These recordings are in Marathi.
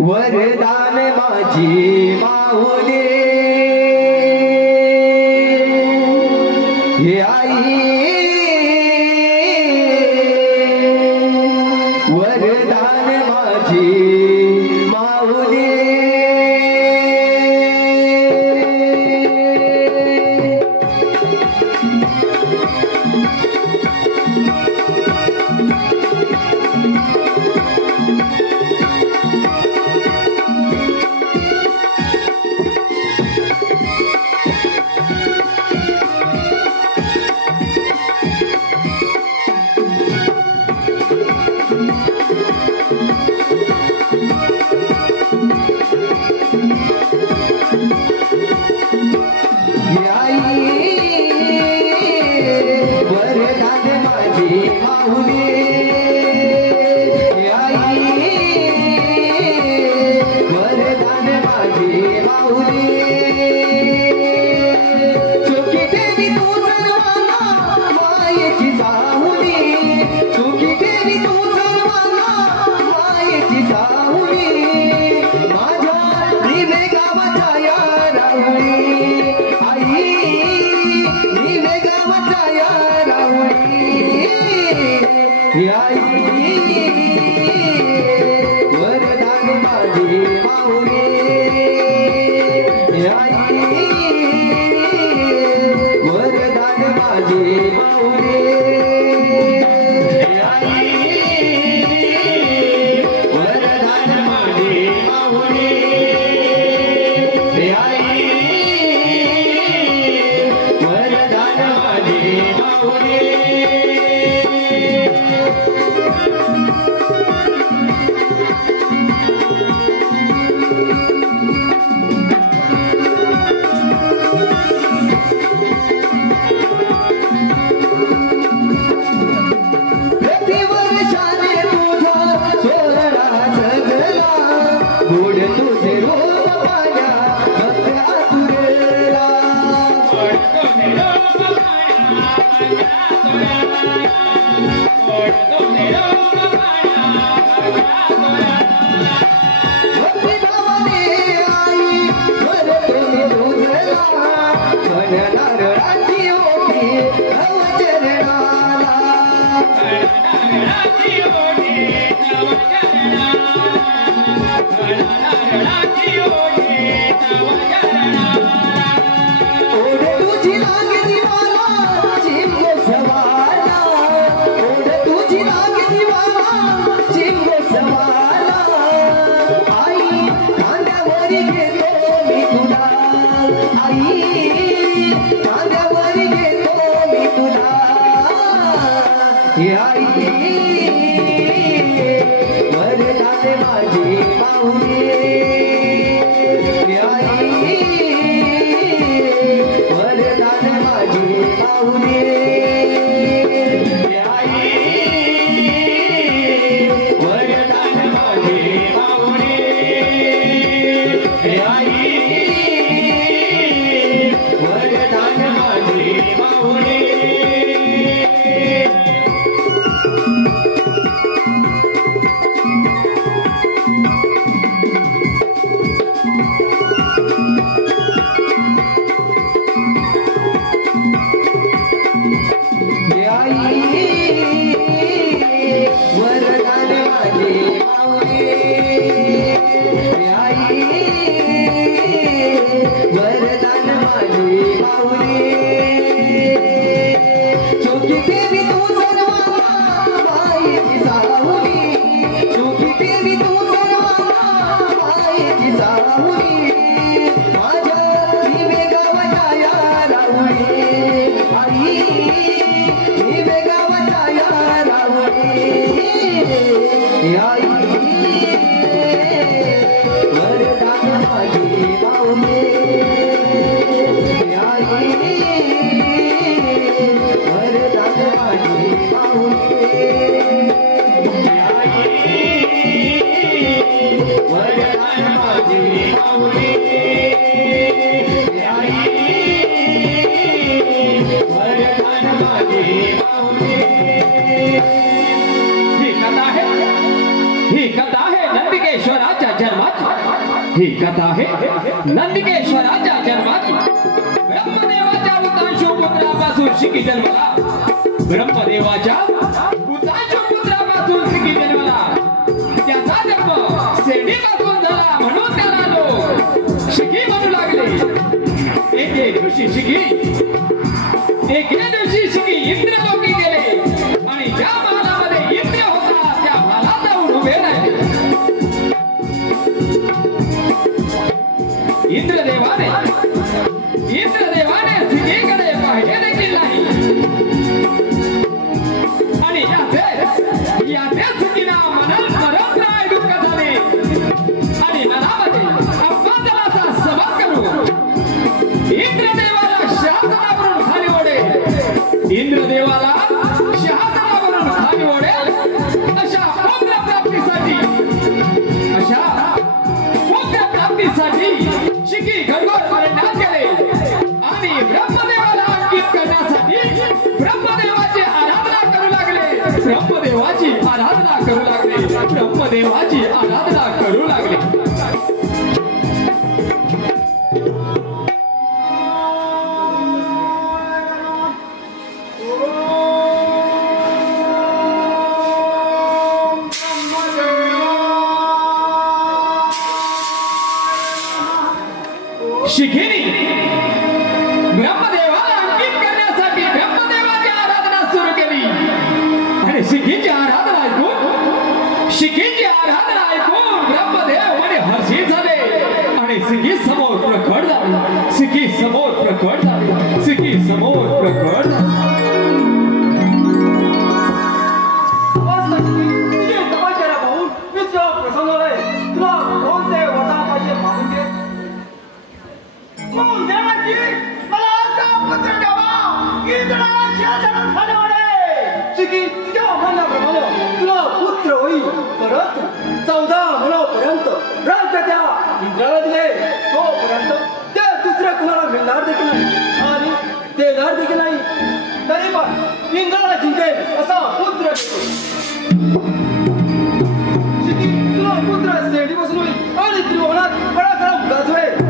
वरदान माझी माऊली आई वरदान माझी माऊली वरदान माझी माऊली वरदान माझी माऊली वरदान माझी माऊली वरदान माझी माऊली वरदान माझी माऊली वरदान माझी माऊली वरदान माझी माऊली वरदान माझी माऊली वरदान माझी माऊली वरदान माझी माऊली चुकी केली तू सर्वांना मायेची सावली चुकी केली तू सर्वांना मायेची सावली माझ्या विवेगावच्या या राहुली आई विवेगावच्या या राहुली वरदान माझी माऊली वरदान माझी माऊली वरदान माझी माऊली वरदान माझी माऊली नंदिकेश्वराच्या जन्माची ही कथा आहे नंदिकेश्वराच्या जन्माची ब्रह्मदेवाच्या उतांशु पुत्रापासून शिकी जन्मला ब्रह्मदेवाच्या उतांशु पुत्रापासून शिकी जन्मला त्याचा जन्म सेडीपासून झाला म्हणून त्याला लोक शिकी म्हणू लागले एके दिवशी शिकी इंद्रलोकी गेले आणि ज्या महालामध्ये इंद्र होता त्या महालात जाऊन उभे राहिले इंद्रदेवाने शिकीकडे पाहिले देखील नाही आणि याचे शिकीना मरण दुःख झाले आणि मनामध्ये अपमानाचा सभा करून इंद्रदेवाला शासनावरून खाली ओढेल इंद्रदेवाला शासनावरून खाली ओढेल अशा पुत्र प्राप्तीसाठी शिकी गडगड करण्यात गेले आणि ब्रह्मदेवाला अंकित करण्यासाठी ब्रह्मदेवाची आराधना करू लागले ब्रह्मदेवाची आराधना करू लागले शिखिनी ब्रह्मदेवाला अंकित करण्यासाठी ब्रह्मदेवाची आराधना सुरू केली आणि शिखीची आराधना ऐकून ब्रह्मदेव म्हणे हर्षित झाले आणि शिखी समोर प्रकट झाले शिखी समोर प्रकट तुला पुत्र होई परत 14 महिन्यापर्यंत राज्य त्या इंद्राला दिले तोपर्यंत ते दुसऱ्या कुणाला मिळणार देखील नाही आणि देणार देखील नाही तरी पण इंद्राला जिंकेल असा पुत्र तुला पुत्र सेडी बसून होईल आणि त्रिभुवनात पराक्रम गाजवेल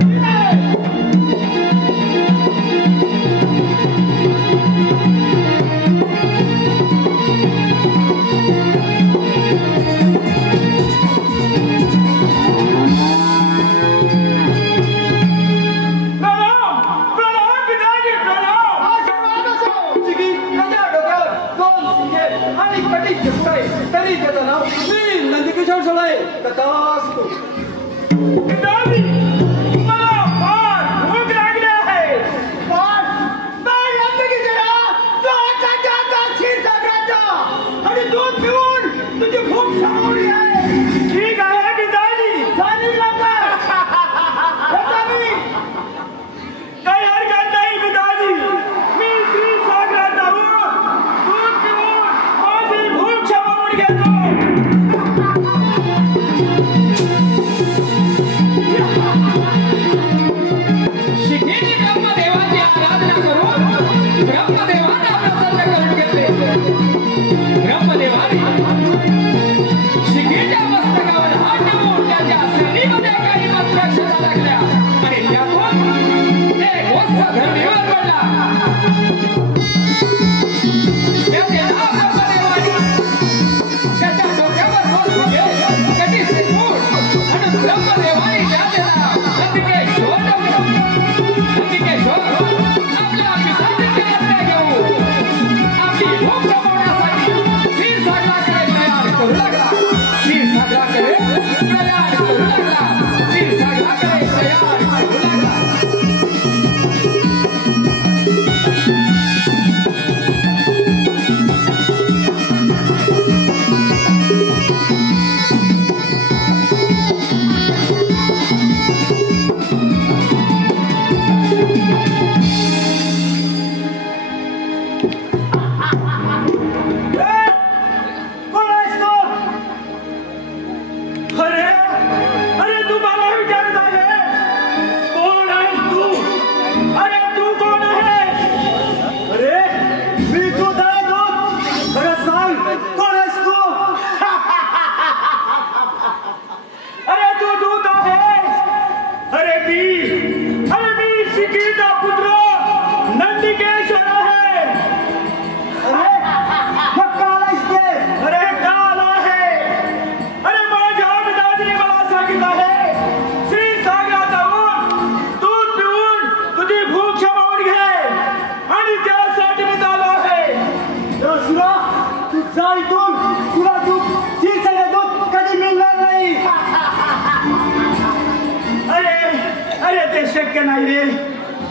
नाही रे.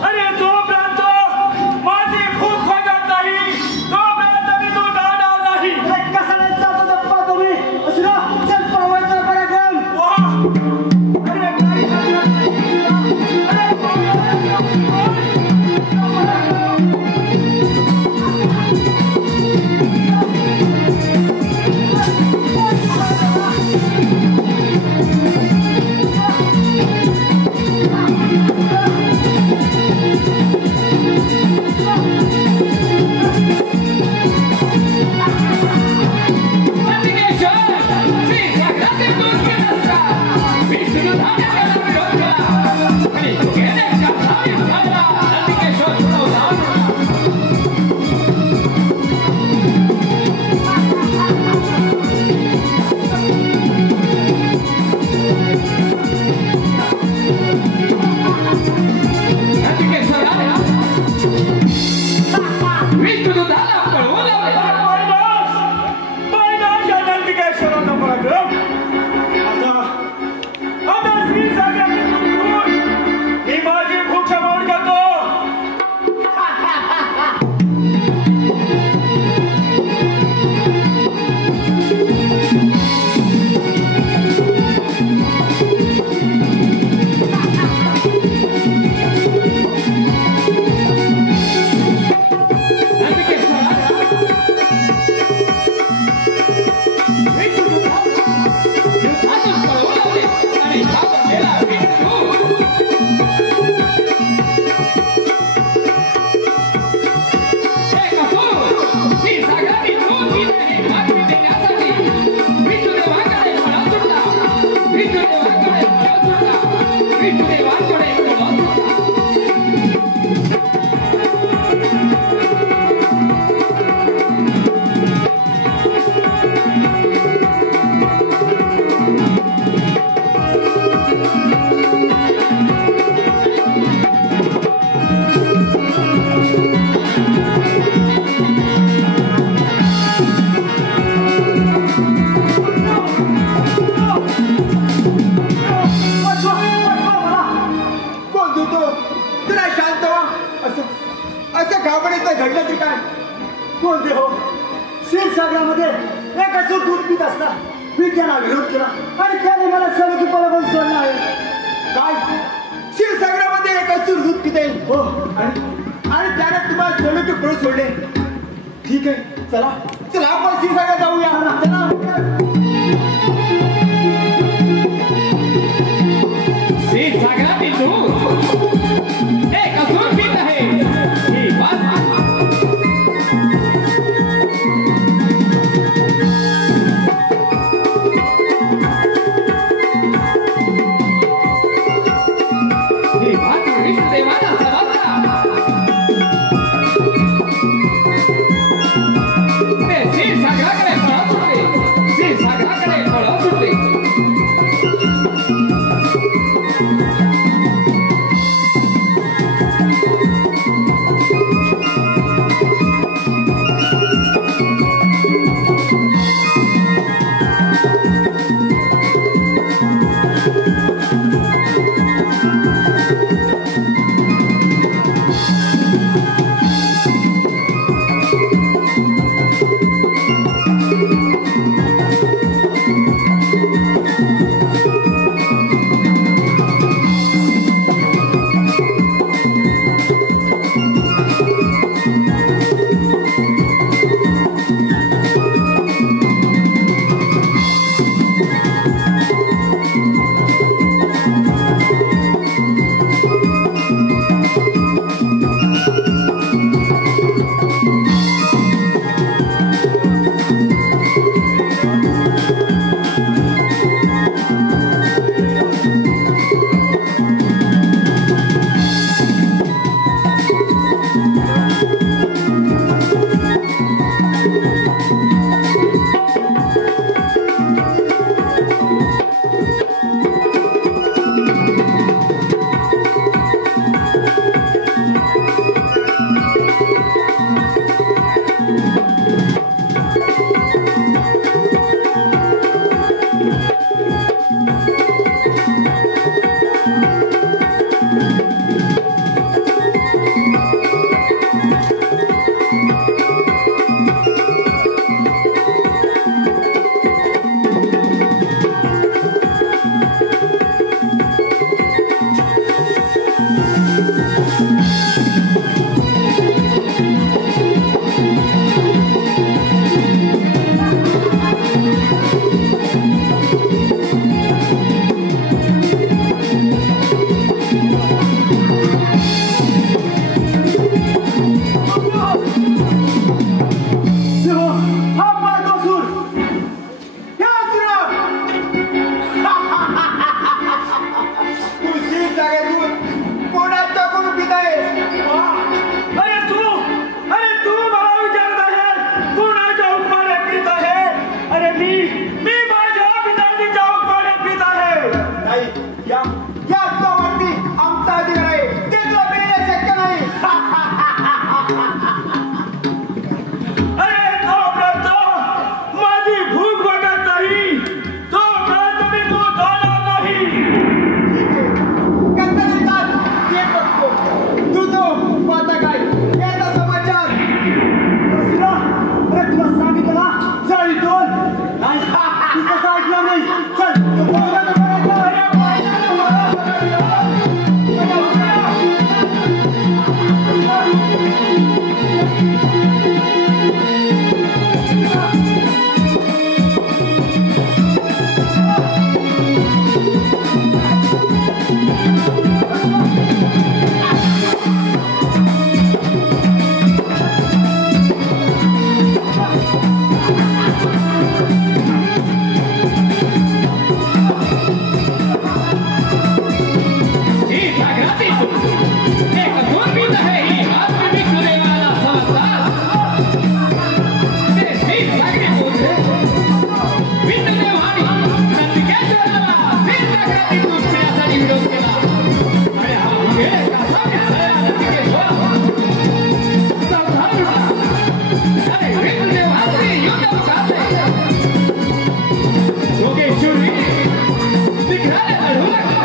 अरे जोपर्यंत माझी भूक भागत नाही तोपर्यंत मी दूध आणणार नाही. कसा नाही जातो दप्पा तुम्ही असुरा चल पावायचा पराक्रम. अरे गाडी चालणार नाही. क्षीरसागरामध्ये एक असुर दूध पित असता मी त्याला विरोध केला आणि त्याने मला सलगी पळवून सोडला आहे. काय क्षीरसागरामध्ये एक असुर दूध पिते? हो आणि त्याने तुम्हाला सलगी पळून सोडले. ठीक आहे, चला चला आपण क्षीरसागरात जाऊया. क्षीरसागरातील दूध एक असुर पित आहे ही बात क्षीरसागराकडे पळत पराक्रमी तू फिरण्यासाठी विरोध केला आणि हा वेळ कसा मिळाला नंदिकेश्वर सावधान राहा अरे विष्णुदेवाचे युद्ध उठाले योगेश्वरी दिग्राने लढू लागला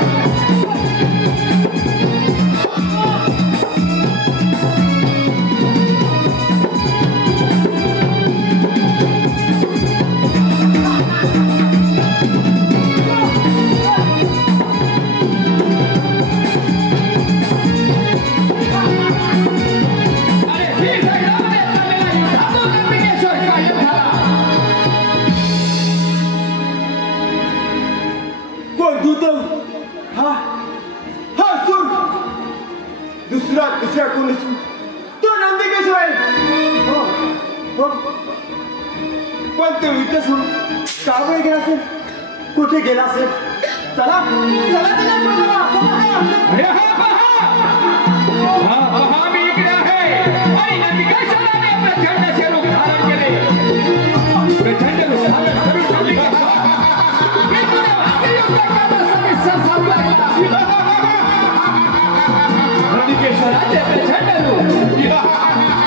दुसरा कोण नसून तो नंदिकेश्वर आहे पण तो इथं सोडून कावळे गेला असेल कुठे गेला असेल चला चला अरे हा मी इकडे आहे आणि नंदिकेश्वराने प्रचंड रूप धारण केले प्रचंड रूप धारण करून नंदिकेश्वराचे प्रचंड रूप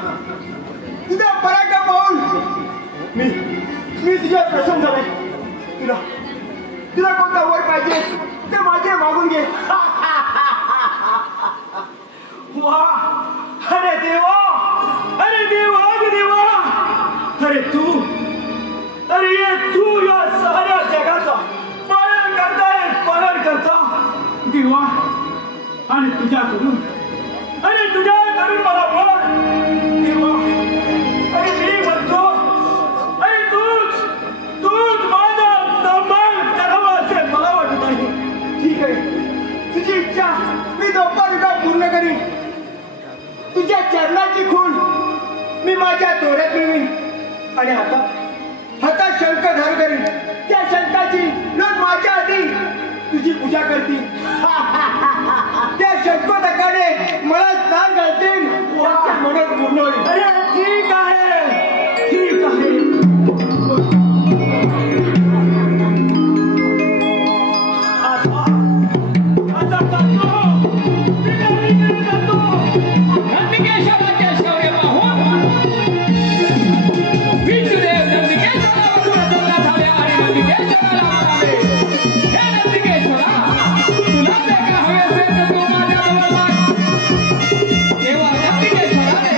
तुझा पराक्रम पाहून मी तुझ्या प्रसन्न झाले. तुला कोणता वर पाहिजे ते माझे मागून घे. वा, अरे देवा, तुझ्याकडून आणि तुझ्याकडून मला बोल देवा. अरे मी म्हणतो अरे तूच माझा सांभाळ करावा असे मला वाटत आहे. ठीक आहे, तुझी इच्छा मी दुपारीला पूर्ण करीन. तुझ्या चरणाची खूण मी माझ्या तोऱ्यात मिळवीन आणि हातात शंख धार करीन. त्या शंखाची लोक माझ्या आधी तुझी पूजा करतील. त्या शंखोदकाने मला स्नान घालतील. त्यांच्या मनात पूर्ण होईल. अरे ठीक आहे, ठीक आहे. आता जातो. मी जातो. नंदिकेश्वराचे शौर्य पाहून विष्णुदेव नंदिकेश्वरावर प्रसन्न झाले आणि नंदिकेश्वराला म्हणाले, हे नंदिकेश्वरा, तुला जे का हवे असेल तर तू माझ्याजवळ माग. तेव्हा नंदिकेश्वराने,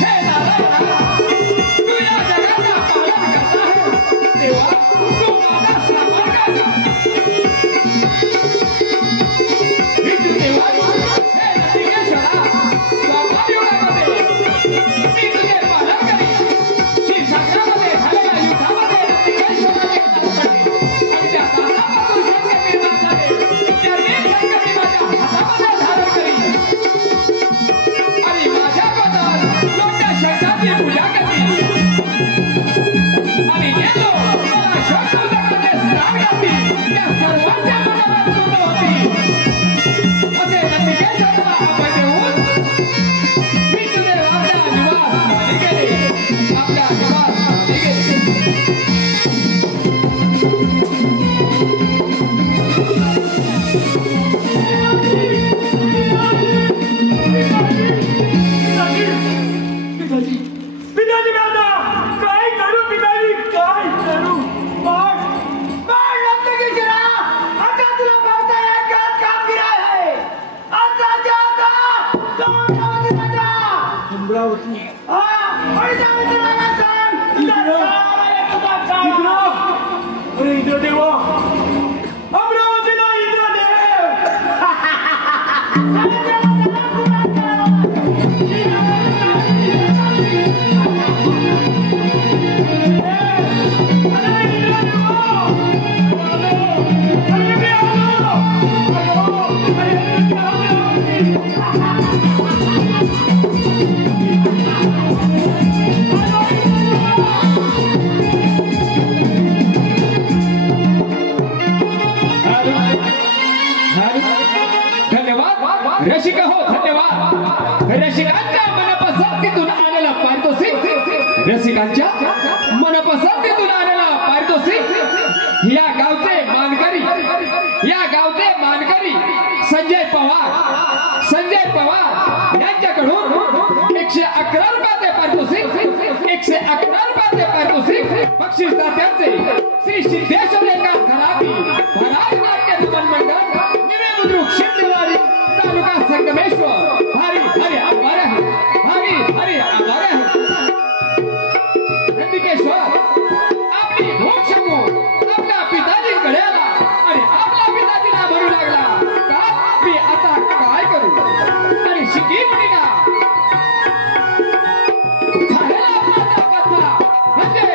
हे नारायणा, तू या जगाचा पालन करता आहेस, तेव्हा तू माझा सांभाळ कर. विष्णुदेवाने, हे नंदिकेश्वरा, स्वाभाविकामध्ये मी तुझे पालन करीन. शिवसागरामध्ये झालेल्या युद्धामध्ये नंदिकेश्वराने आणि त्या दातापासून शंख निर्माण झाले. त्या शंख मी माझ्या हातामध्ये धारण करीन आणि माझ्याबद्दल लोक त्या शंखाची पूजा करतील आणि गेलो मला शंखोदकाने स्नान घालतील. त्या सर्वांच्या मनावर पूर्ण होतील. असे नंदिकेश्वराला अभय देऊन विष्णुदेव आपल्या निवासस्थानी गेले. आपल्या निवासस्थानी गेले. पिताजी दादा, काय करू पिताजी, काय करू? बाळ नंदिकेश्वरा, आता तुला बघता एकाच कामगिरी आहे. आता जाऊन राजा अमरावती. आणि जाऊन तुला सांग अरे इंद्रदेवा, अमरावतीला इंद्रदेव. धन्यवाद रसिका हो, धन्यवाद. रसिकांच्या मनपसंतीतून आलेला पारितोषिक, रसिकांच्या मनपसंतीतून आलेला पारितोषिक या गावचे मानकरी, या गावचे मानकरी संजय पवार यांच्याकडून 111 रुपयाचे पारितोषिक, 111 रुपयाचे पारितोषिक बक्षीस दात्यांचे श्री सिद्धेश्वर एकाच घरातील भरारी नाट्य दुकान मंडळ निवे बुद्रुक शिंदेवाडी तालुका संगमेश्वर. हरी हरी आभार आहे, हरी हरी आभार आहे. नंदिकेश्वर आपली भूक शकून आपल्या पिताजीकडे आला आणि आपल्या पिताजीला म्हणू लागला, का मी आता काय करू? आणि शिकी मुलीला झालेला माझा कथा म्हणजे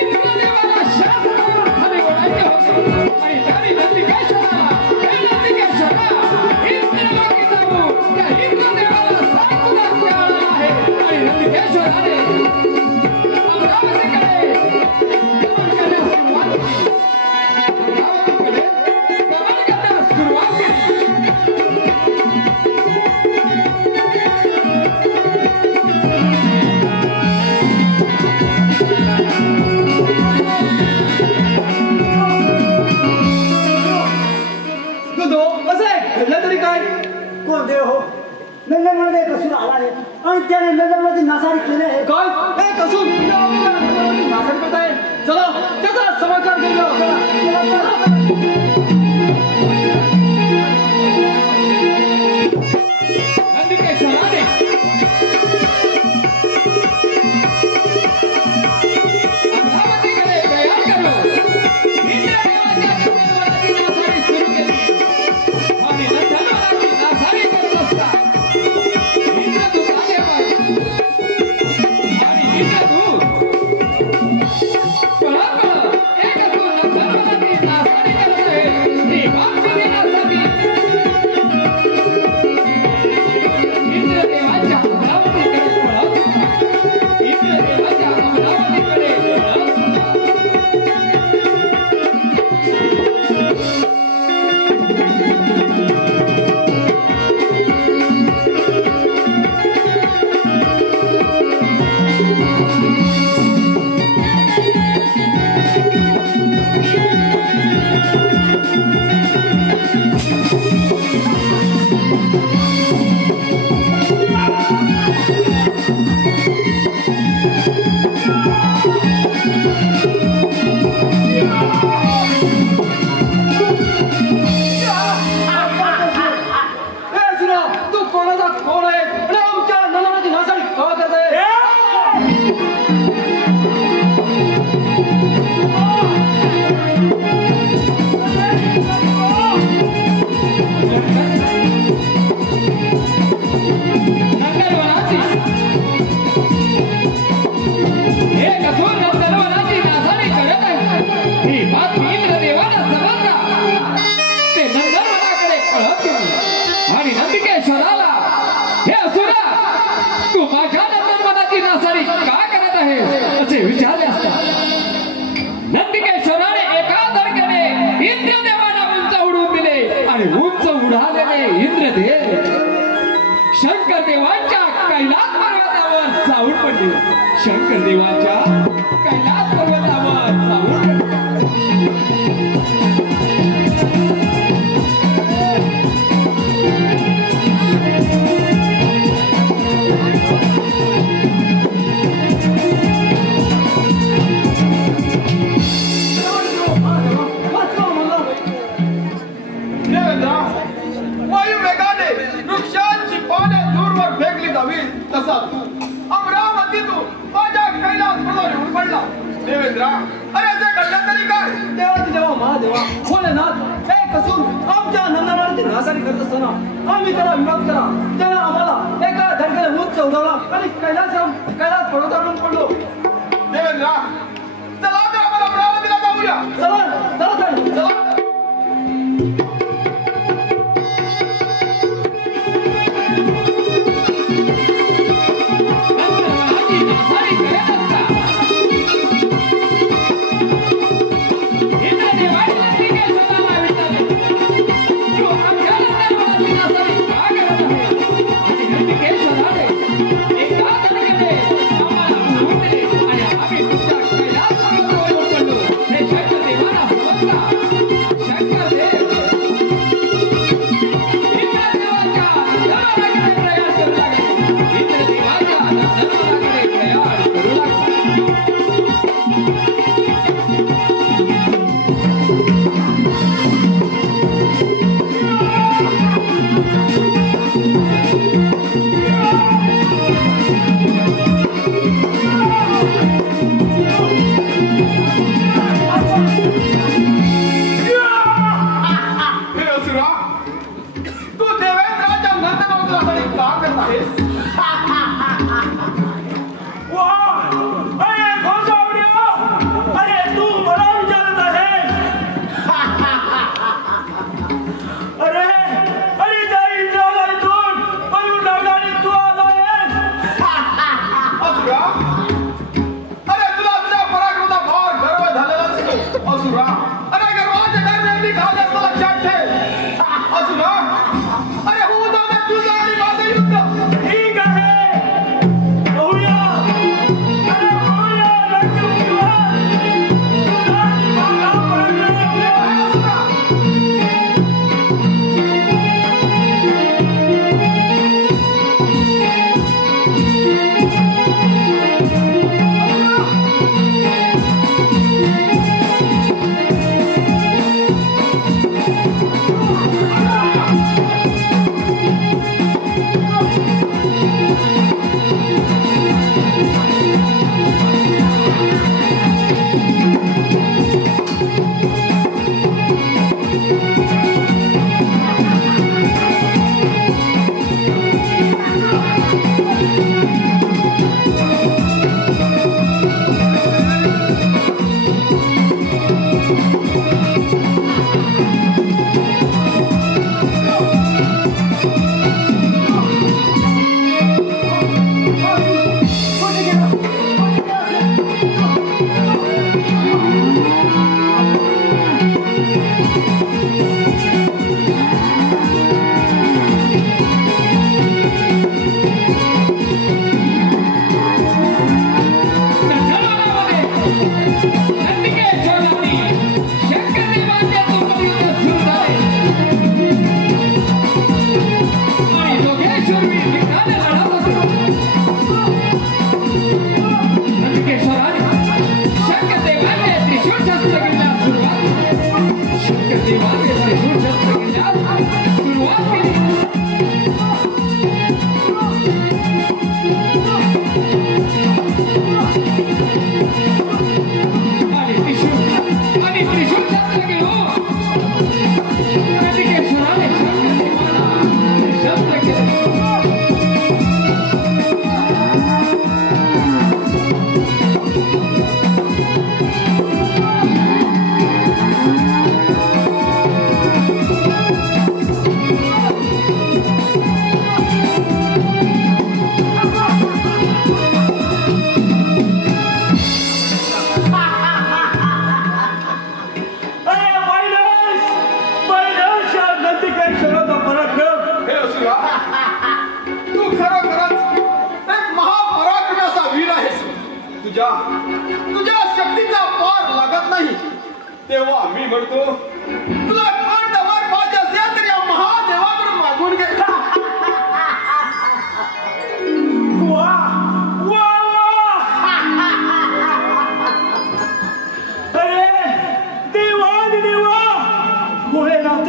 इंद्रदेवाला शास्त्रावर खाली ओढायचे होते आणि त्यांनी नंदिकेश्वराला, हे नंदिकेश्वरा, इंद्रलोकी जाऊ, त्या इंद्रदेवाला साक्षात मिळाला आहे. आणि नंदिकेश्वराने अमरावतीकडे गमन करण्यास सुरुवात केली. अमरावतीकडे गमन करण्यास सुरुवात केली. दुधो कसं आहे, घडलं तरी काय? कोण देव हो? नंदनमध्ये कसून आला आहे आणि त्याने नंदनमध्ये नासाडी केले आहे. काय हे कसून नाचत करत आहे. चला त्याचा समाचार घेऊया. नंदिकेश्वराने अमरावतीकडे प्रयाण करून इंद्रदेवाच्या जंगलवनाची नासाडी सुरू केली आणि नंतर तू माझ्या नंदनवनाची नासाडी का करत आहे असे विचारले असता नंदिकेश्वराने एका धडकेने इंद्रदेवाला उंच उडवून दिले आणि उंच उडालेले इंद्रदेव शंकर देवांच्या कैलास पर्वतावर जाऊन पडले. शंकर देवांच्या कैलास पर्वतावर जाऊन वायू वेगाने वृक्षांची पाने दूरवर फेकली जावी तसा तू अमरावतीतून माझ्या कैलास पर्वतावर पडला. देवेंद्र अरे असे घडलं तरी काय? देवाची देवा महादेवा भोलेनाथ एक असून आमच्या नंदनाची नासाडी करत असताना आम्ही त्याला विरोध करा. त्याला आम्हाला एका धडकेने उंच उडवला आणि कैलास पर्वतावरून पडलो. देवेंद्र चला तर आपण अमरावतीला जाऊया. चला चला ताई, चला. आणि आम्ही तुमच्या कैलास पर्वतावर पडलो. हे शंकर देवाला तुझ्या शक्तीचा पार लागत नाही तेव्हा मी म्हणतो तुला कोण वर पाहिजे असेल तर या महादेवाकडून मागून घे. वा वा वा अरे देवा भोलेनाथ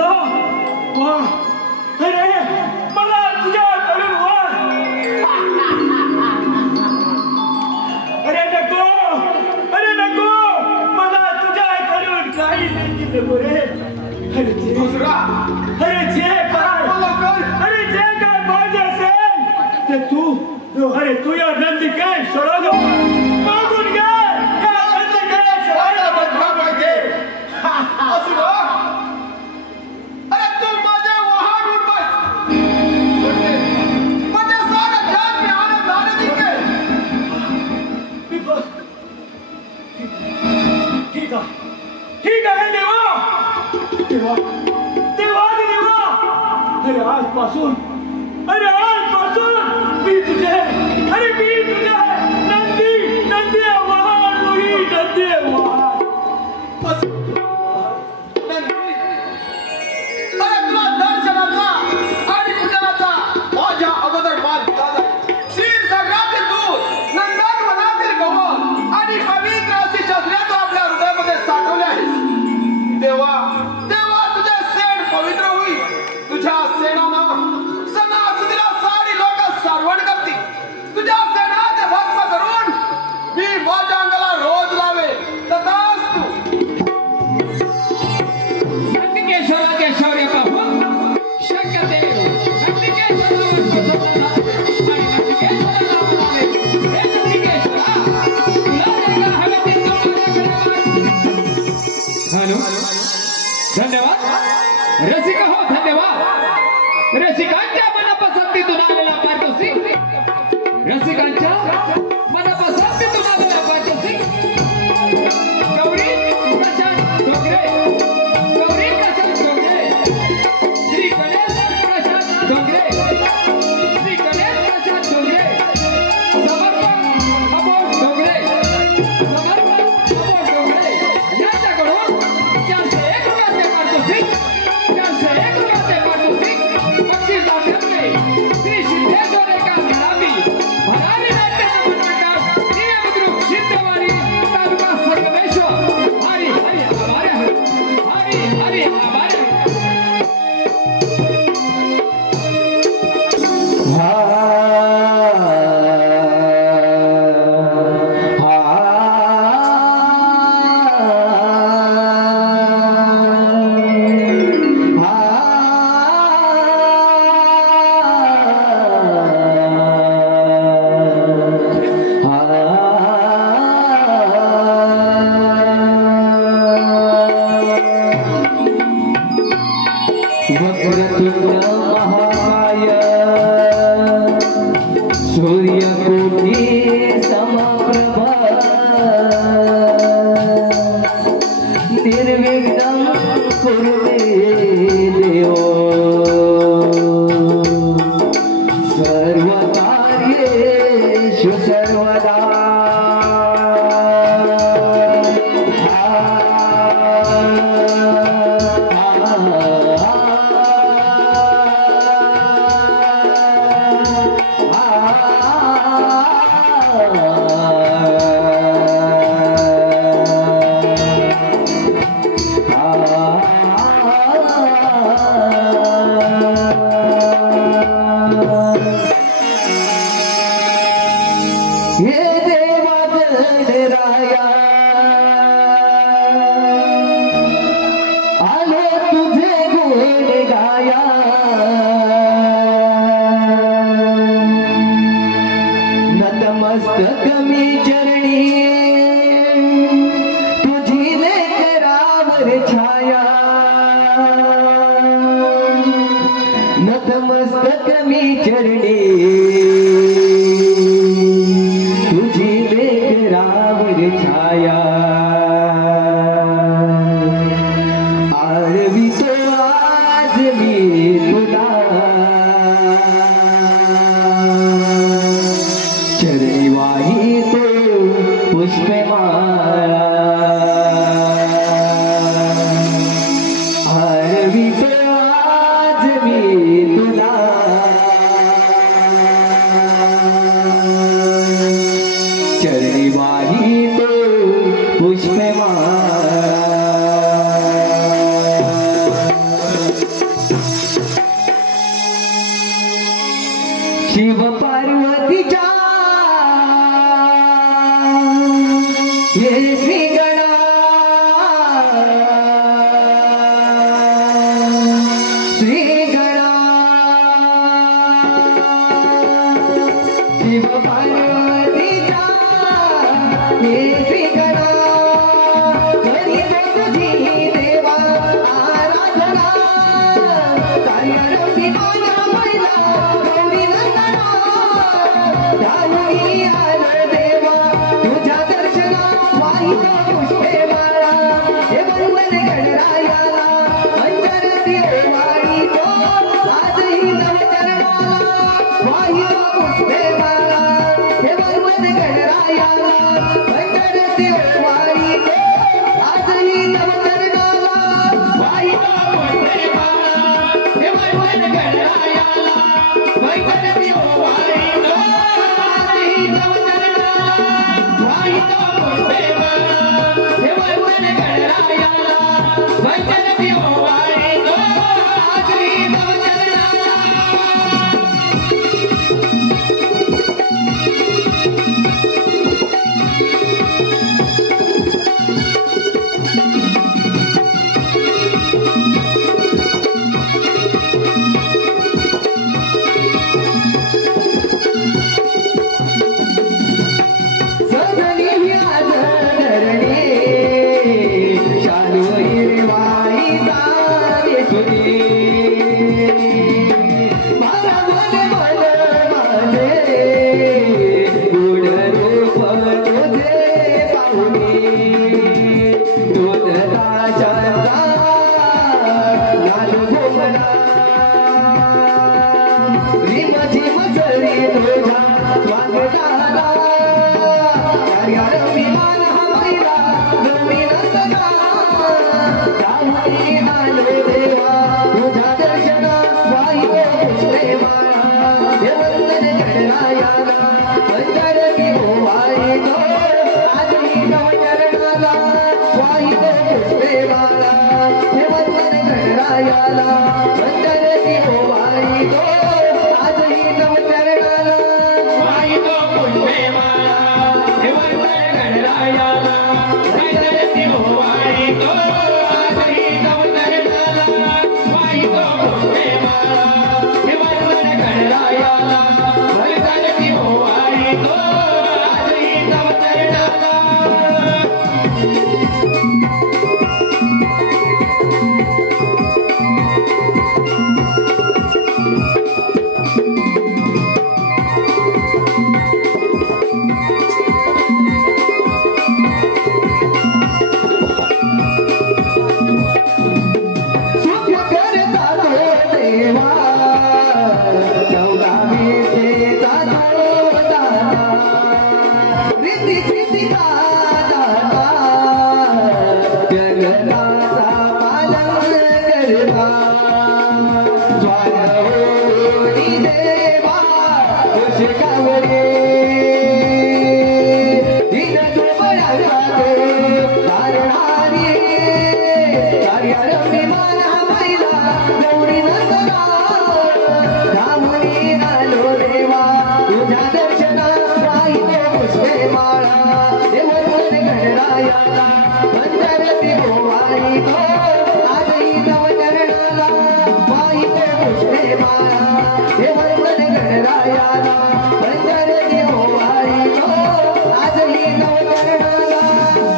वा अरे मला तुझ्याकडून वर अरे नको मला तुझ्याकडून काही नको रे. अरे जे काय पाहिजे असेल ते तू या नंदिकेश्वराला मागून घे. अरे तू माझ्या वाहन बस म्हणजे सारं जग मी आनंदाने दिसेल. ठीक आहे देवा. अरे आजपासून मी तुझे नंदी वाहन नंदी वाहन. तुला दर्शनाचा आणि पूजनाचा माझ्या अगोदर मान दिला जाईल. क्षीरसागरातील दूध नंदनवनातील गवत आणि पवित्र अशी शस्त्रे तू आपल्या हृदयामध्ये साठवले आहेत. तेव्हा तुझे सेड पवित्र होईल. तुझ्या सेनानं सणासुदीला सारी लोक सारवण करतील. तुझ्या सेनाचे भस्म करून मी माझ्या अंगाला रोज लावे. तथास्तु. नंदिकेश्वराचे शौर्य पाहून शंकरदेव नंदिकेश्वरावर प्रसन्न झाले आणि नंदिकेश्वराला म्हणाले, हे नंदिकेश्वरा, तुला जर का हवे ते तू माझ्याकडे माग. धन्यवाद रसिका हो, धन्यवाद. रसिकांच्या मनपसंतीतून आलेला पारदर्शी, रसिकांच्या मनपसंतीतून आलेला पारदर्शी गौरी प्रशांत डोंगरे, गौरी प्रशांत डोंगरे, श्री गणेश प्रशांत डोंगरे, श्री गणेश प्रशांत डोंगरे, समर्पण अमोल डोंगरे, समर्पण अमोल डोंगरे यांच्याकडून 401 रुपयाचे पारितोषिक, 401 रुपयाचे पारितोषिक बक्षीस दाखवले. श्री सिद्धेश्वर एका भरावी नाट्य नाटक नियमद्रुप सिद्धवाडी तालुका संगमेश्वर. हरी हरी आभार आहे, हरी आभार आहे. वक्रतुंड महाकाय सूर्यकोटि समप्रभ निर्विघ्नं कुरु मे देव सर्वकार्येषु सर्वदा. हे देवा गणराया, आलो तुझे गुण गाया. नतमस्तक मी चरणी तुझी लेकरावर छाया. नतमस्तक मी चरणी तुझी लेकरावर छाया. आळवितो आज मी तुला चरणी वाही तो चरणी वाही तो पुष्पमाला शिव पार्वतीच्या हे श्री गणा श्री गणा शिव पार्वतीच्या हे श्री गणा करीतो तुझी देवा आराधना कार्यारंभी माझ्या महिला गौरी नंदना त्यामुळे आलं देवा तुझ्या दर्शना वाहितो पुष्पे माळा हे वंदन गणरायाला अंतरती वाळीतो आजही नवचरणाला वाहितो पुष्पे माळा हे वंदन गणरायाला अंतरती वाळीतो आजही नवचरणाला वाहितो पुष्पे माळा हे वंदन गणरायाला अंतरती वाळीतो आजही नवचरणाला वाहितो पुष्पे माळा हे वंदन गणरायाला अंतरती वाळीतो आजही नवचरणाला सजनी व्याजधरणे शालू हिरवाई तारे सुनी मला मन माझे गुण रूप तुझे पाहुणे दूध राजाचा लाल भोमला रिम झिम सरी तुझ्या स्वागताला कार्यारंभी मान हा महिला गौरी नंदना त्यामुळे आलो देवा तुझ्या दर्शना वाहितो पुष्पे माळा हे वंदन गणरायाला अंतरती वाळीतो आजही नवचरणाला वाहितो पुष्पे माळा हे वंदन गणरायाला अंतरती वाळीतो आजही नवचरणाला वाहितो पुष्पे माळा हे वंदन गणरायाला अंतरती वाळीतो आजही नवचरणाला वाहितो पुष्पे माळा हे वंदन गणरायाला अंतरती वाळीतो आजही नवचरणाला सुख करता तो देवा चौदावी देता तो दाता रिद्धी सिद्धिका दाता जगताचा पालन करता स्वार होई देवा शिकावरे दिन दुबळा तारणारी कार्यारंभी मान हा महिला गौरी नंदना त्यामुळे आलो देवा तुझ्या दर्शना वाहितो पुष्पे माळा हे वंदन गणरायाला अंतरती वाळीतो आजही नवचरणाला वाहितो पुष्पे माळा हे वंदन गणरायाला अंतरती वाळीतो आजही नवचरणाला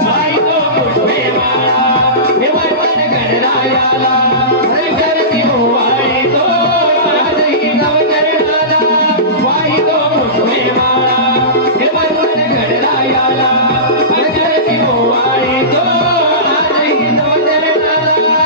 वाहितो पुष्पे माळा हे वंदन गणरायाला अंतरती वाळीतो आजही नवचरणाला वाहितो पुष्पे माळा हे वंदन गणरायाला अंतरती वाळीतो आजही नवचरणाला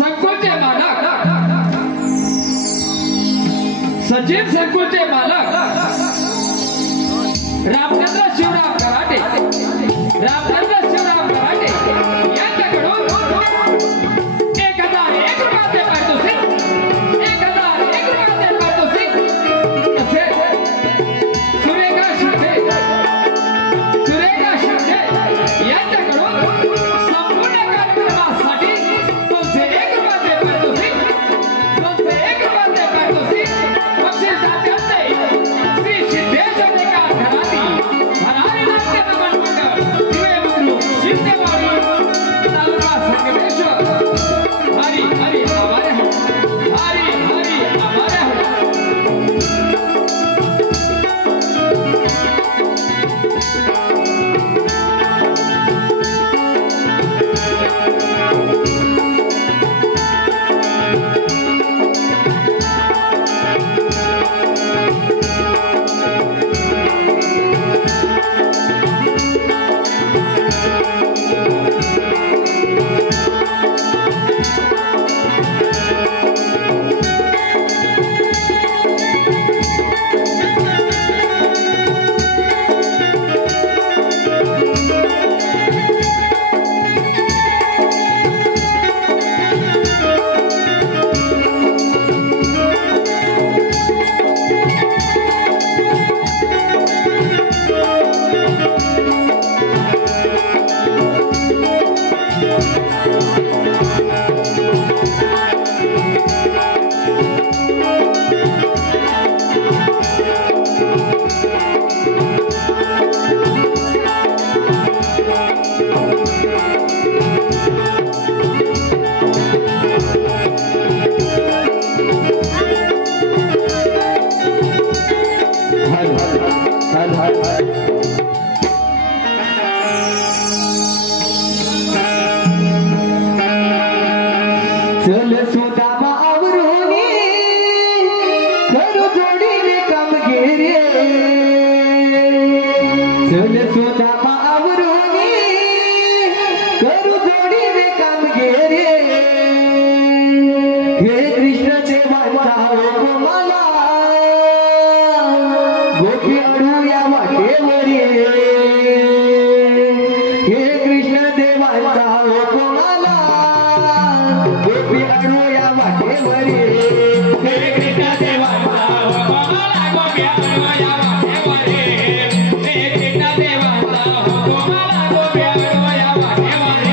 संकुलचे मालक सचिन संकुलचे मालक रामचंद्र शिवराम कराटे यांच्याकडून 1001 रुपयाचे पारितोषिक 1001 रुपयाचे पारितोषिक तसेच सुरेखा शिंदे यांच्याकडून संपूर्ण कार्यक्रमासाठी 201 रुपयाचे पारितोषिक बक्षीस जाते श्री सिद्धेश्वर घराती भरारी नाट्य नमन मंडळ दिवे बुद्रुक शिंदेवाडी तालुका संगमेश्वर हरी हरी हमारे चल सुदामा आवरोनी करू जोडीने काम घेरे चल सुदामा आवरोनी करू जोडीने काम घेरे हे कृष्ण देवाचा मला गोपी अडूया वाटेवरी हे कृष्ण देवाचा मला गोपी अडूया वाटेवरी हे कृष्ण देवाचा मला गोपी अडूया वाटेवरी हे कृष्ण देवाचा मला गोपी अडूया वाटेवरी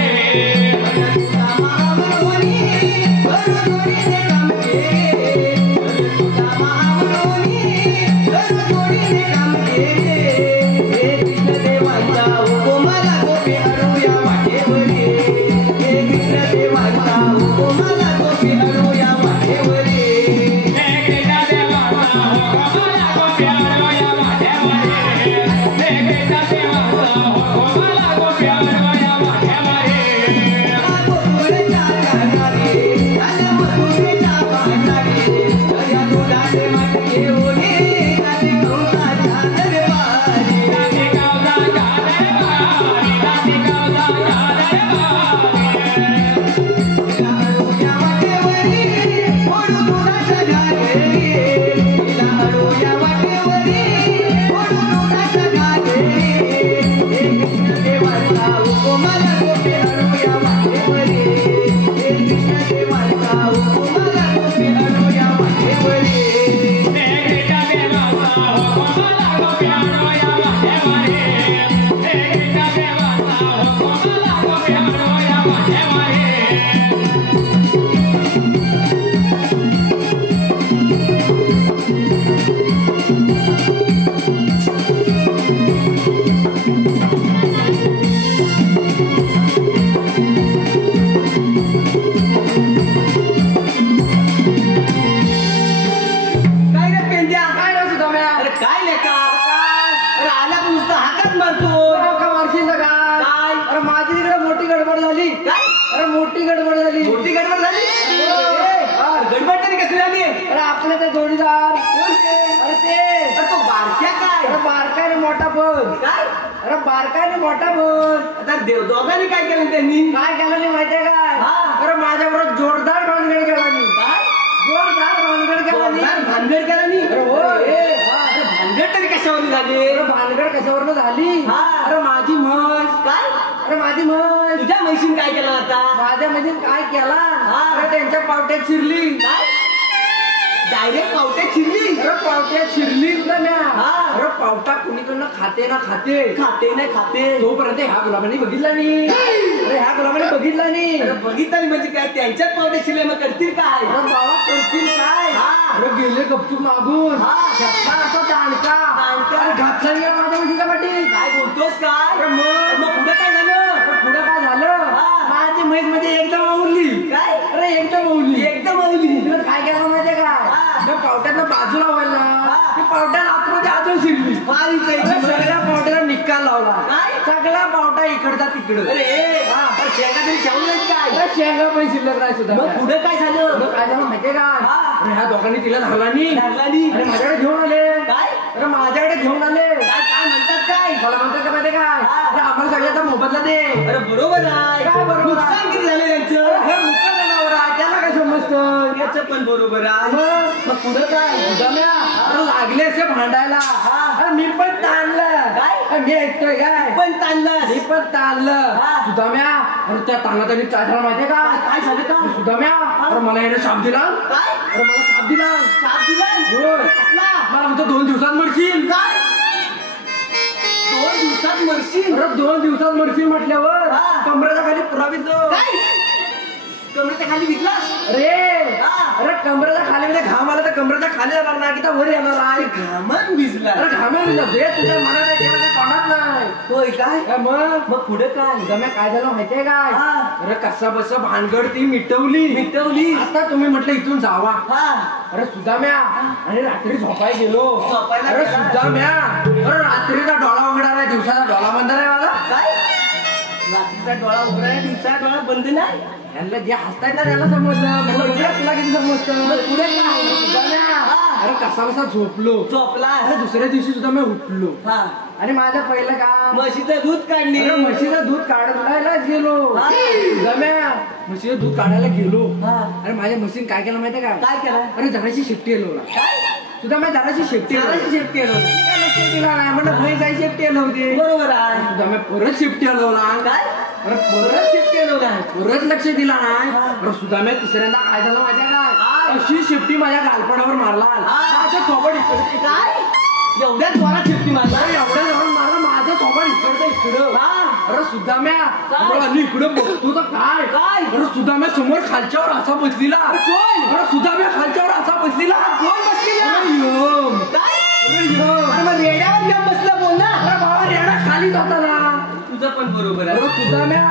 गडबड तरी कसली झाली? अरे आपल्या त्या जोडीदार अरे ते अरे तो बारक्या काय अरे बारकाने मोठा पण काय अरे बारकाने मोठा पण आता दोघांनी काय केलं त्यांनी काय केलं नाही माहितीये काय हा. अरे माझ्याबरोबर जोरदार भानगड केला मी काय जोरदार भानगड केला मी जोरदार भानगड केला नी अरे होय. अरे भानगड तरी कशावर झाली अरे भानगड कशावरनं झाली हा. अरे माझी म्हस काय अरे माझी म्हस तुझ्या म्हशीन काय केलं आता माझ्या म्हणजे काय केला हा. अरे त्यांच्या पावट्यात शिरली काय डायरेक्ट पावट्यात शिरली अरे पावट्यात शिरली ना म्या. हा. अरे पावटा कुणीकडनं खाते ना खाते खाते नाही खाते तोपर्यंत ह्या गुलाबांनी बघितला नाही अरे ह्या गुलाबांनी बघितला नाही अरे बघितलं म्हणजे काय त्यांच्यात पावट्यात शिरले मग करतील काय अरे बाबा करतील काय हा. अरे गेले गपचूप मागून हा. घेतला असा दांडका दांडका. अरे घातला गेला माझ्या मुलीच्या पाठी काय बोलतोस काय अरे मग पुढे काय झालं पुढे काय झालं हा. माझी म्हैस म्हणजे एकदम आवडली काय अरे एकदम आवडली एकदम आवली तिला काय केलं माहितीये का हा. त्या पावट्याला बाजूला व्हायला हा. ती पावट्याला आतमध्ये अजून शिरली फारी अरे काही सगळ्या पावट्याला निकाल लावला काय? सगळा पावटा इकडचा तिकडं अरे हा. अरे शेंगा तरी ठेवलं काय अरे शेंगा पण शिल्लक नाही सुद्धा मग पुढे काय झालं मग काय झालं माहितीये का हा. अरे ह्या दोघांनी तिला धरला नाही धरला नाही. अरे माझ्याकडे घेऊन आले काय अरे माझ्याकडे घेऊन आले काय काय म्हणतात काय मला म्हणतात का माहितीये काय हा. अरे आम्हाला सगळ्याचा मोबदला दे अरे बरोबर आहे काय बरोबर आहे? नुकसान किती झालं अरे यांचं हे मुक्का जनावर आहे त्याला काय समजतं याचं पण बरोबर आहे मग पुढे काय सुदाम्या, अरे लागले असे भांडायला हा. अरे मी पण ताणलं काय? अरे मी ऐकतोय काय पण ताणलं मी पण ताणलं हा. सुदाम्या अरे त्या ताणला तरी काय झालं माहितीये का काय झालं का सुदाम्या अरे मला याने शाप दिला काय अरे मला शाप दिला सात दिला होय. कसला मला म्हणतो 2 दिवसात मरशील काय 2 दिवसात मरशील अरे 2 दिवसात मरशील म्हटल्यावर हा. कमरेच्या खाली पुरावीत जाऊ. काय कमरेच्या खाली विकलास अरे हा. अरे कमरेच्या खाली म्हणजे घाम आला तर कमरेच्या खाली येणार नाही की तर वर येणार आहे घामान भिजला अरे घामाला जे तुझ्या मनात आहे तेव्हा ते तोंडात नाही होय काय काय मग मग पुढे काय सुदाम्या काय झालं माहितीये काय हा. अरे कसा बस भानगड ती मिटवली मिटवली आता तुम्ही म्हटलं इथून जावा हा अरे सुदाम्या आणि रात्री झोपाय गेलो झोपायला अरे गेला? सुदाम्या अरे रात्रीचा डोळा उघडा नाही दिवसाचा डोळा बंद नाही मला काय रात्रीचा डोळा उघडा आहे दिवसा डोळा बंद नाही यांना जे हसतायत ना त्याला समजलं म्हटलं बघूया तुला किती समजतं पुढे काय सुदाम्या हा. अरे कसा बसा झोपलो झोपला अरे दुसऱ्या दिवशी सुद्धा मी उठलो हा आणि माझं पहिलं काम म्हशीचं दूध काढणे अरे म्हशीचं दूध काढायलाच गेलो हा. सुदाम्या म्हशीचं दूध काढायला गेलो हा. अरे माझ्या म्हशीन काय केलं माहितीये का काय केलं अरे जराशी शेपटी हलवला काय सुद्धा मी जराशी शेपटी जराशी शेपटी हलवली. काय लक्ष दिला नाही म्हणलं म्हैस आहे शेपटी हलवते बरोबर आहे सुद्धा मी परत शेपटी हलवला काय अरे परत शेपटी हलवला परत लक्ष दिला नाही हा. अरे सुद्धा मी तिसऱ्यांदा काय झालं माझ्या काय? काय अशी शेपटी माझ्या गालपडावर मारला हा. माझं थोबड इकडे काय एवढ्या जोरात शेपटी मारला अरे एवढ्या जाऊन मारलं माझं थोबड इकडचं इकडं हा. अरे सुदाम्या काय? आणि इकडे बघतो तर काय काय? अरे सुदाम्या समोर खालच्यावर असा बसलेला कोण? अरे सुदाम्या खालच्यावर असा बसलेला कोण बसलेला? अरे यम. काय अरे यम. अरे मग रेड्यावर घेऊन बसला बोल ना अरे बाबा रेडा खालीच होता ना तुझं पण बरोबर आहे अरे सुदाम्या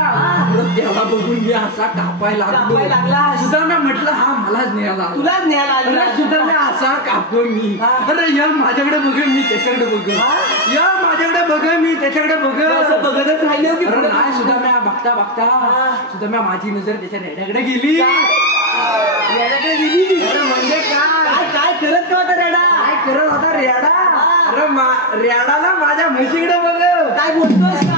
अरे त्याला बघून मी असा कापाय कापाय लागला. सुदाम्या म्हटलं हा मलाच न्यायला तुलाच न्यायला आलेला. अरे सुदाम्या असा कापतो मी हा. अरे या माझ्याकडे बघ मी त्याच्याकडे बघ हा? या माझ्याकडे बघ मी त्याच्याकडे बघ असं बघतच राहिले की अरे पुढे नाही सुदाम्या बघता बघता हा. सुदाम्या माझी नजर त्याच्या रेड्याकडे गेली रेड्याकडे गेली अरे म्हणजे काय काय काय करत का होता रेडा काय करत होता रेडा हा. अरे रेडाला माझ्या म्हशीकडे बघ काय बोलतोस काय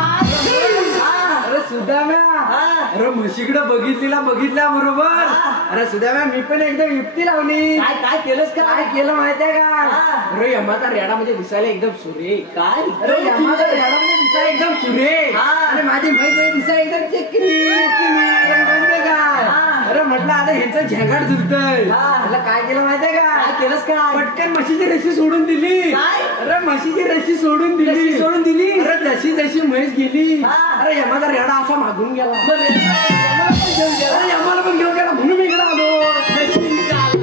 हा. अरे सुदाम्या हा. अरे म्हशीकडे बघितल्या बरोबर हा. अरे सुदाम्या मी पण एकदम युक्ती लावली काय काय केलंस काय काय केलं माहितीये का हा. अरे यमाचा रेडा म्हणजे दिसायला एकदम सुरेख काय अरे यमाचा रेडा म्हणजे दिसायला एकदम सुरेख हा. आणि माझी म्हैस म्हणजे दिसायला एकदम चक्री अरे म्हणजे काय हा. अरे म्हटलं आता ह्याचं झेंगाट झुलतय हा. म्हटलं काय केलं माहितीये काय का केलंस काय पटकन म्हशीची रशी सोडून दिली काय? अरे म्हशीची रशी सोडून दिली रशी सोडून दिली? अरे जशी जशी म्हैस गेली हा. अरे यमाचा रेडा असा मागून गेला मग रेड्याला पण घेऊन गेला. अरे यमाला पण घेऊन गेला म्हणून मी इकडे आलो नशीब काय?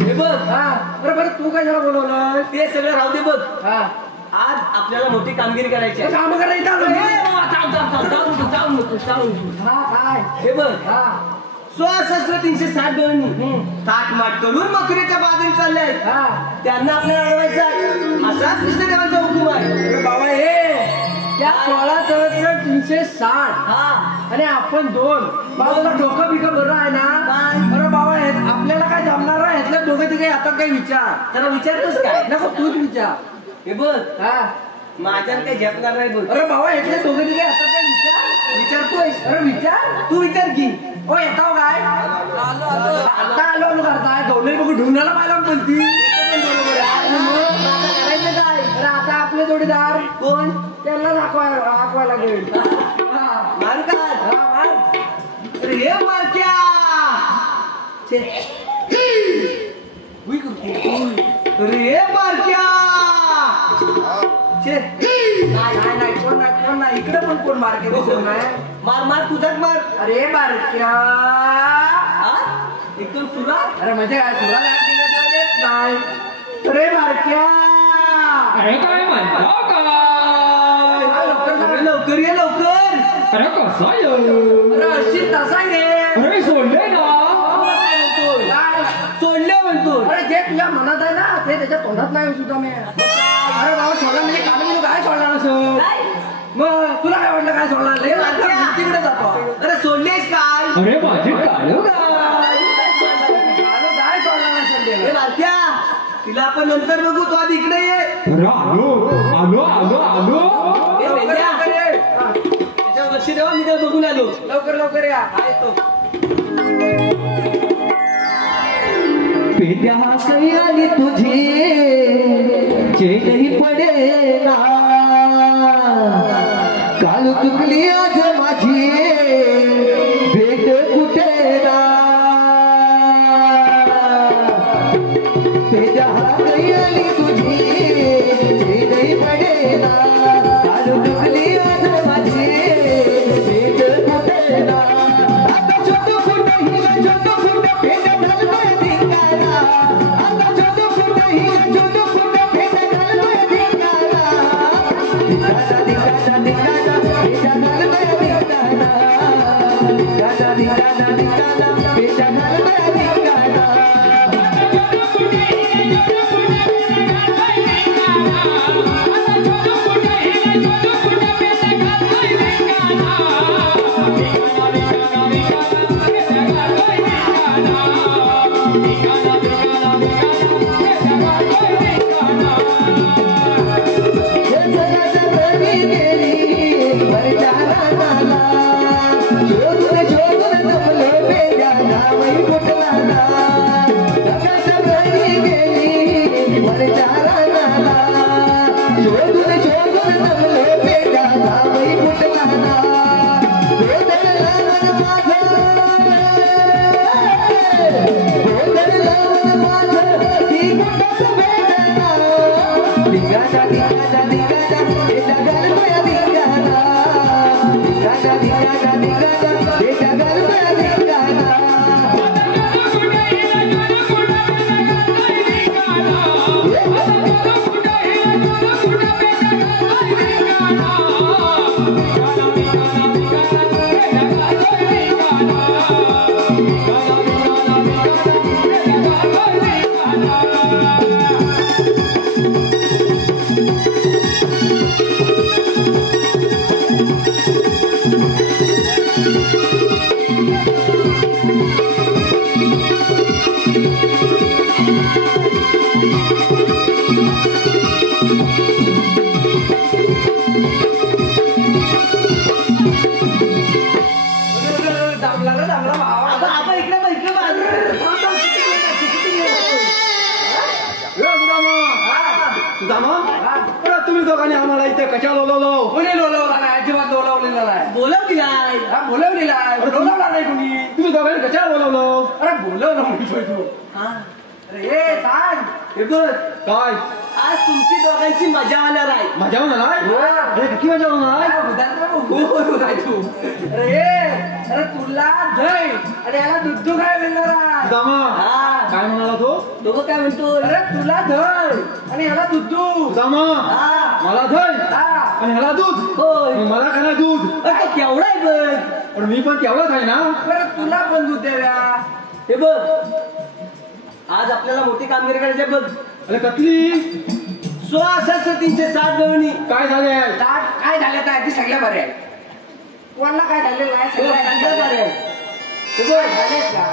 हे बघ हा अरे बरं तू काय जरा बोलवलं ते सगळं राहू दे बघ हा आज आपल्याला मोठी कामगिरी करायची आहे. काम करायचं आलो मी. जाऊ हा काय हे बघ हा 16,360 गणांनी थाट माट करून मथुरेच्या बाजूने चालले हा त्यांना आपल्याला अडवायचा असा कृष्णदेवांचा हुकूम आहे अरे बाबा हे त्या 16,360 हा आणि आपण 2 बाबा डोकं बिकं बरं आहे ना काय? अरे बाबा आपल्याला काय जमणार आहे ह्यातल्या दोघं तिघे आता काही विचार त्याला विचारतोस काय नको तूच विचार हे बघ हा माझ्यात काही झेपणार नाही बघ अरे भावा इथले दोघं तिघे आता काय विचार विचारतोय अरे विचार तू विचार की ओ येतो काय आता आलो करताय गौरी बघू ढुंगाला पाहिला बोलती अरे आता आपले जोडीदार कोण त्यांना दाखवायला लागेल मार का अरे हे मारक्या अरे मारक्या नाही कोण नाही इकडे पण कोण मारके दिसत नाही मार मार तुझाच मार अरे मारक्या एकदम सुरा अरे म्हणजे काय तुला नाही अरे मारक्या अरे काय म्हणतो लवकर लवकर ये लवकर अरे कसा अरे अशी तसा ये अरे सोडले ना सोडले म्हणतो अरे जे तुझ्या मनात आहे ना ते त्याच्या तोंडात नाही सुद्धा मी अरे बाबा सोडला म्हणजे काल मी काय सोडणार असं मग तुला काय वाटलं काय सोडणार तिकडे जातो अरे सोडलेस काय अरे माझे काढू काय सोडणार असेल लालत्या तिला आपण नंतर बघू तो आधी इकडे ये आलो आलो आलो आलो त्याच्यावर लक्ष देवा मी त्याला बघून आलो लवकर लवकर या येतो पेट्या काही आली तुझी चेनही पडेना काल चुकली आज माझी भेट कुठे ना पेट्या काही आली तुझी चेनही पडेना काल चुकली आज माझी भेट कुठे ना आता छोटं फुट हिला छोटं फुट पेट्या घालतोय धिंगाणा आता छोटं फुट हिला छोटं फुट पेट्या घालतोय धिंगाणा धिंगाणा धिंगाणा धिंगाणा पेट्या घालतोय धिंगाणा धिंगाणा धिंगाणा धिंगाणा पेट्या घालतोय धिंगाणा तुम्ही दोघांनी आम्हाला इथे कशाला बोलवलं कोणी बोलवला नाही अजिबात बोलवलेला नाही बोलवलेला आहे बोलवला नाही कोणी तुम्ही दोघांनी कशाला बोलवलं अरे बोलवलं म्हणतोय तू अरे सांग हे बघ काय आज तुमची दोघांची मजा होणार आहे मजा होणार आहे किती मजा होणार आहे तू अरे तुला दही अरे याला दुधू काय मिळणार आहे काय म्हणाला तो दोघं काय म्हणतो अरे तुला दही आणि ह्याला दुधू मला दही आणि ह्याला दूध होय मला काय दूध अरे तो केवढा आहे बघ पण मी पण तेवढाच आहे ना बरं तुला पण दूध द्याव्या हे बघ आज आपल्याला मोठी कामगिरी करायची बघ अरे कसली 16,360 गवणी काय झाले काय झाले काय ती सगळ्या बरे आहे कोणाला काय झालेलं आहे सगळ्या बरे हे बघ झाले का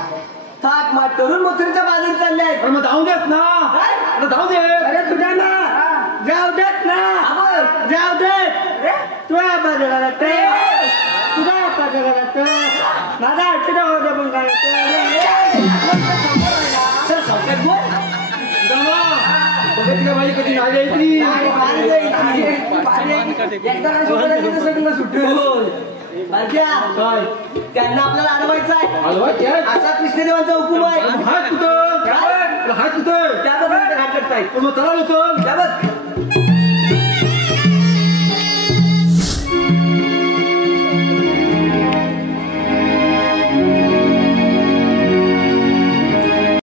थाट माट करून मथुरेच्या बाजूला चालले आहेत. अरे मग जाऊ देत ना. काय? अरे जाऊ दे. अरे तुझ्या ना जाऊ देत ना. जाऊ देत. तुझ्या बाजूला जाते. तुझ्या बाजूला जाते. माझा आठवडा होता पण काय चल सावकाश बोल. बघितलं बाई कधी नाली ऐकली. एकदा नाही सोडायचं तर सगळं सुटून. बारक्या, काय त्यांना आपल्याला अडवायचं आहे. हलवायचे असा कृष्णदेवांचा हुकूम आहे. हात कुठं काय? हात कुठं त्याबद्दल घाट करतायत. मग चला लोक त्याबद्दल